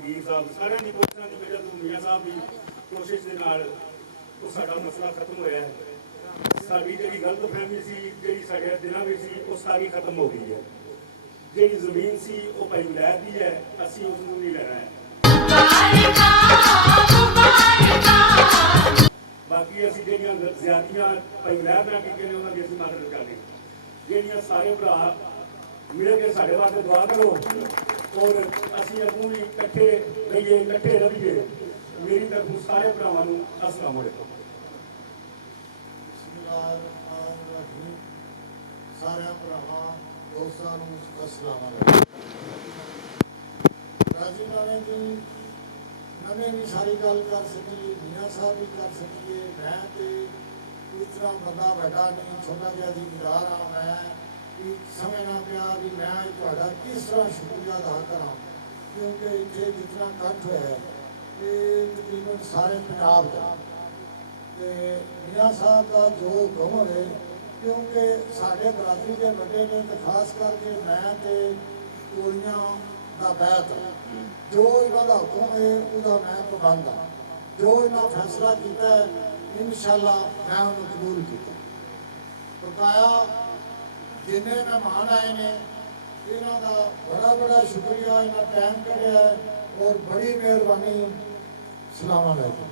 जगीर साहब सारे की कोशिशों की वजह तो मियाँ साहब की कोशिश के नाल वो साडा मसला खत्म होया है। साडी जिहड़ी गलतफहमी सी जिहड़ी साडे दिलों में सी वो सारी खत्म हो गई है। जिहड़ी जमीन सी वो भाई विलायत की है, असीं उसनूं नहीं लेना है। बाकी असीं जिहड़ियां ज़्यादतियां भाई विलायत नाल कीतियां ने उन्हां दी असीं मदद करनी। जिहड़ियां सारे भरा मिल के साडे वास्ते दुआ करो और असीं अगों भी इकट्ठे रहिए, इकट्ठे रहिए। मेरी तरफों सारे भरावां नूं अस्सलाम वालेकुम। सारे भरावां दोस्तां नूं अस्सलाम वालेकुम। राजी नाले की नवे भी सारी गल कर सकीए, मियाँ साहब भी कर सकीए। मैं तो इस तरह बंदा वड्डा नहीं, छोटा जिहा जिमीदार हाँ। मैं समझना पिया भी मैं तुहाडा किस तरह शुक्रिया अदा करा, क्योंकि इत्थे जितना इकट्ठ होया है ये तकरीबन सारे पंजाब का मियाँ साहब का जो हुक्म होवे, क्योंकि साढ़े बरादरी के बड़े ने तो खास करके मैं तो कोलियां का बैत जो इन्हों का हुक्म है वह मैं पाबंद हाँ। जो इन्होंने फैसला किया है इंशाअल्लाह मैं उन्हें कबूल किया। बकाया जिन्हें मेहमान आए ने इन्हों का बड़ा बड़ा शुक्रिया, इन्हें टाइम कढ़िया और बड़ी मेहरबानी। सलाम अलैकुम।